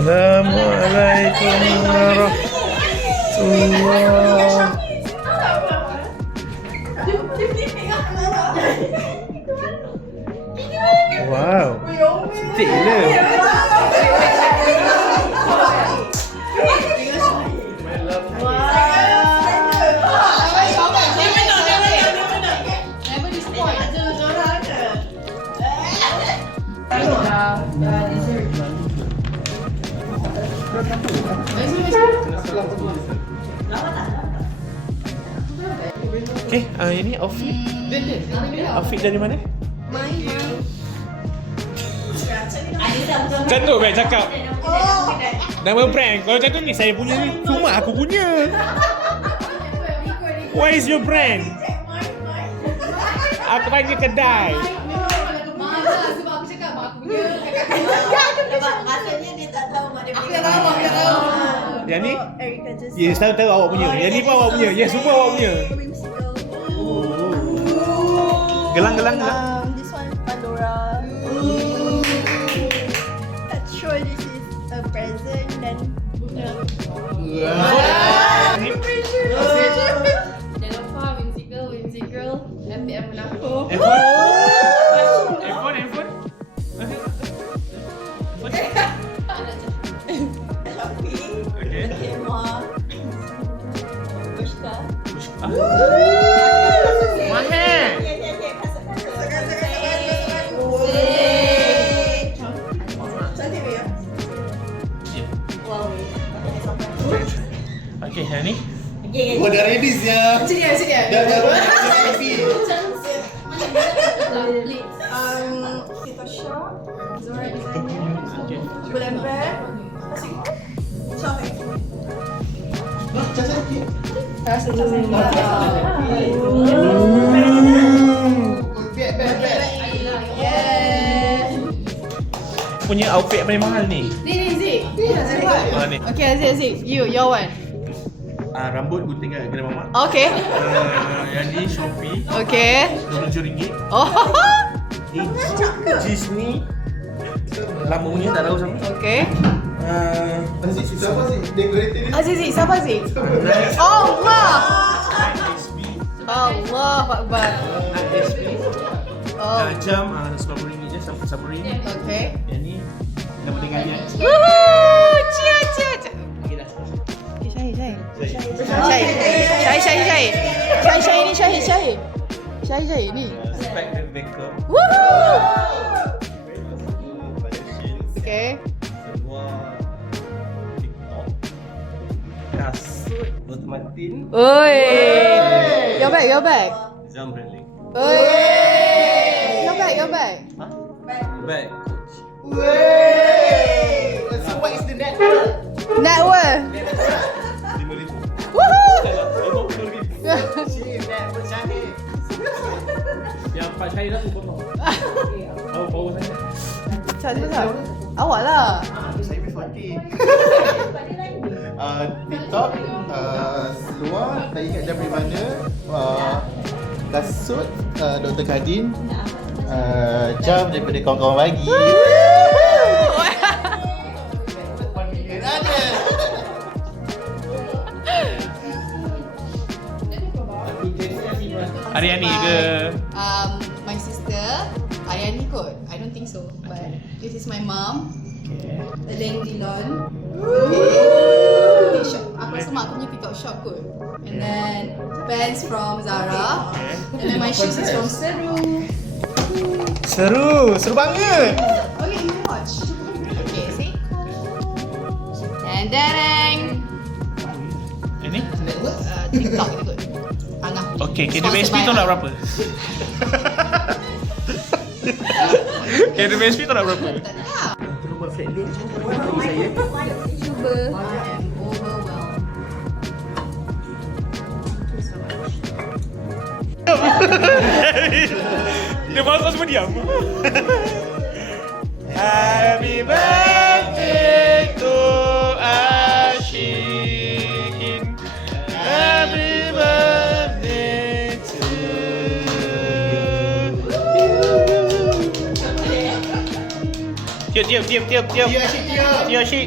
Assalamualaikum warahmatullahi. Wow, cantik gila. Okay, ini outfit. Outfit dari mana? Macam tu Bek cakap. Nama brand. Kalau macam tu ni saya punya ni. Cuma aku punya. What is your brand? Aku tanya kedai. Sebab aku cakap mak aku punya. Maksudnya dia tak tahu mak dia punya. Aku tak tahu. Yang ni? Ya, tahu awak punya. Yang ni pun awak punya. Ya, semua awak punya. Gelang. This one Pandora. Not sure this is a present dan Jangan lupa Whimsy Girl. MPM Monaco. Handphone. Okay. Kemah. Pushka. Mahal. Okay, yang ni. Oh, dah ready ya. Sini dia. Dah happy. Kita shop. Zora designer. Bulember. Shop. Macam lagi. Rasa Punya outfit paling mahal ni. Ni Zik. Ni. Okay, Aziz. Your one. Rambut gunting kat kedai mamak. Okay. Yang ni Shopee. Okay. RM27. Oh. Jeans ni lama punya tak tahu siapa. Okay. Aziz, siapa sih? Decorator ni? Aziz, siapa Aziz? Allah. Allah Akbar. Oh. Jam RM10 je, RM10. Okay. Yang ni nama dengan dia. Woohoo! Cia. Syahid ni. Spectre Baker. Woohoo! Okay. Sebuah TikTok. Kasut Dr. Martin. Oi. Your bag. Jam Bradley. Oi. Your bag. Bag Coach. So what is the net? Net worth. RM5,000. Woohoo! Cik, net bercantik. Yang Pak Syahid dah tu potong. Bau sangat. Macam awak lah. Saya B40. TikTok, seluar, tak ingat jam dari mana. Kasut, Dr. Kadin. Jam daripada kawan-kawan bagi. Ariani ke? My sister Ariani kot. I don't think so. But this is my mom. Leng Dillon. Aku rasa mak aku punya TikTok shop kot. And then pants from Zara. And then my shoes is from Seru. Seru banget. Okay, you can watch. Okay, see? And then Ini? TikTok ni kot. Angah. Okay, KDBSP tu nak berapa? KDBSP tu nak berapa? Tak tahu. Perlu buat flat load. Cuba. I am overwhelmed. Dia masuk semua diam. Happy birthday to Ashikin. Happy birthday to you. Tiup. Tiup asyik.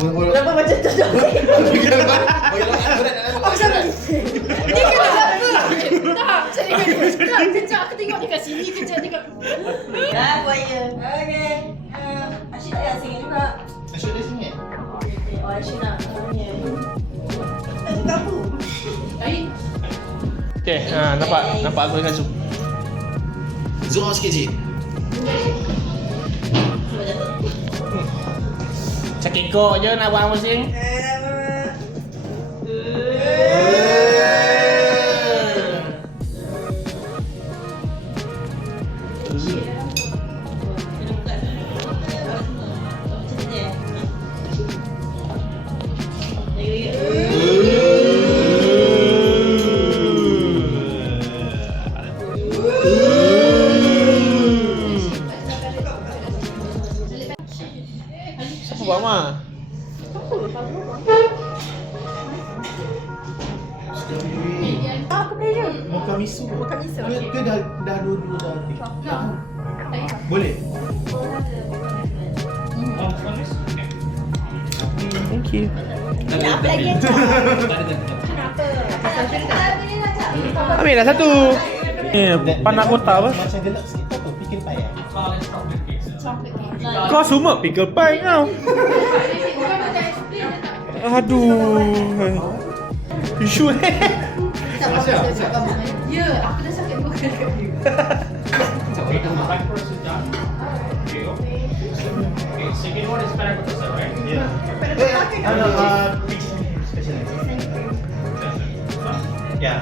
Kenapa macam tu? Oh, sama. Dia kena apa? Tak, saya kena. Kejap aku tengok dia kat sini, kejap tengok. Dah, buat je. Okay. Asyik tak nak singit juga. Asyik dia singit. Oh, Asyik nak. Tak suka aku. Baik. Okay, nampak aku dengan zoom. Zoom out sikit, Cik. Cakikok je nak buat musim. Siapa buat mah? Aku pleasure. Makan miso. Makan miso. Ke dah dua-dua dah. Boleh? Thank you. Apa lagi Acap? Kenapa? Ambil dah satu. Panah kotak apa? Macam gelap sikit tu, pickle pie. Kau semua pickle pie kau. Aduh. You sure? Ya, aku dah sakit muka dekat dia. Ya.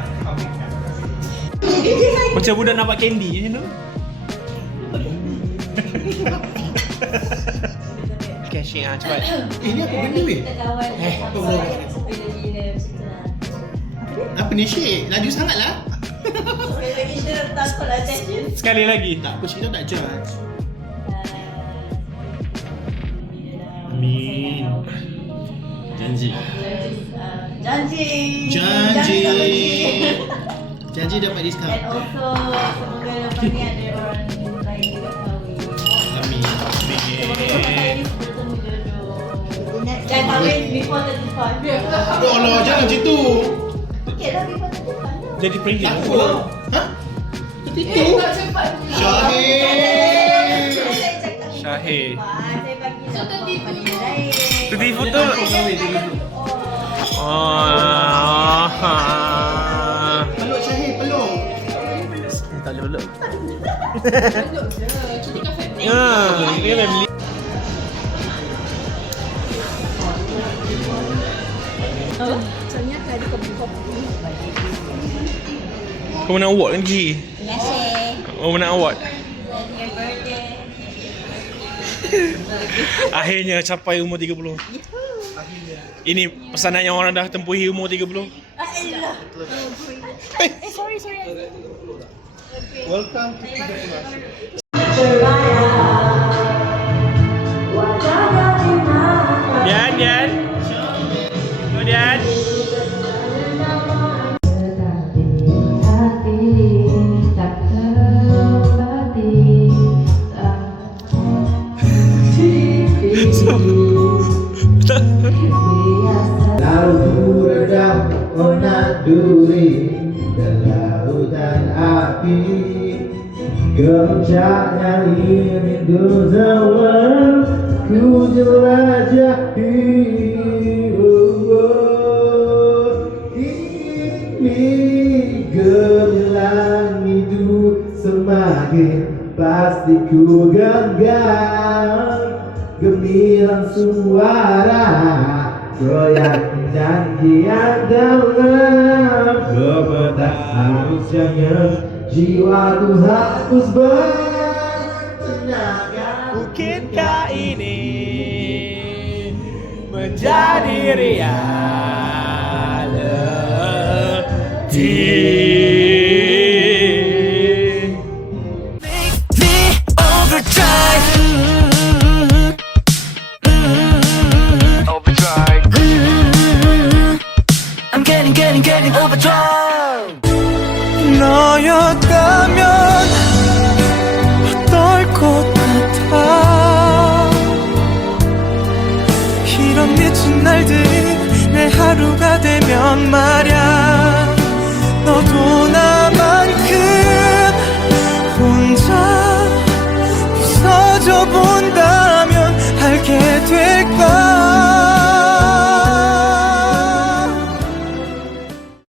Macam budak nampak candy je tu. Okay, Syed, cepat. Ini apa benda weh? Apa benda? Apa ni Syed? Laju sangatlah. Lagi dia tak call attention. Sekali lagi. Tak apa Syed tak judge. Amin. Janji. Janji dapat diskaun. And also semoga lepas ni ada orang lain juga kahwin. Amin. Semoga lepas ni bertemu jodoh. Dan kahwin before 35. Ya Allah, jangan macam tu. Okay lah before 35 lah. Jadi peringgit. Tak apa. Ha? Itu. Tak cepat. Syahid. Syahid. Saya bagi So, tertipu. Tertipu tu. Oh. Peluk Syahid, peluk. Tak boleh peluk. Peluk je. Kita kan family. Ya, dia family. Soalnya tadi kopi-kopi. Kau menang award kan, Ji? Terima kasih. Kau menang award. Happy birthday. Akhirnya capai umur 30. Ini pesanan yang orang dah tempuhi umur 30. Alah. Sorry. Welcome to 30. Dian. Kemudian. Lalu redam onak duri dan lautan api Gemuncaknya minggu zaman ku jelajahi Ini gemilang hidup semakin pasti ku genggam Gemilang suara goyang janji yang dalam Gemetar harusnya jiwa ku hapus bertenaga Mungkinkah ini menjadi reality? Make me overdrive. Overdrive. I'm getting overdrive. 너였다면 어떨 것 같아. 이런 미친 날들이 내 하루가 되면 말이야.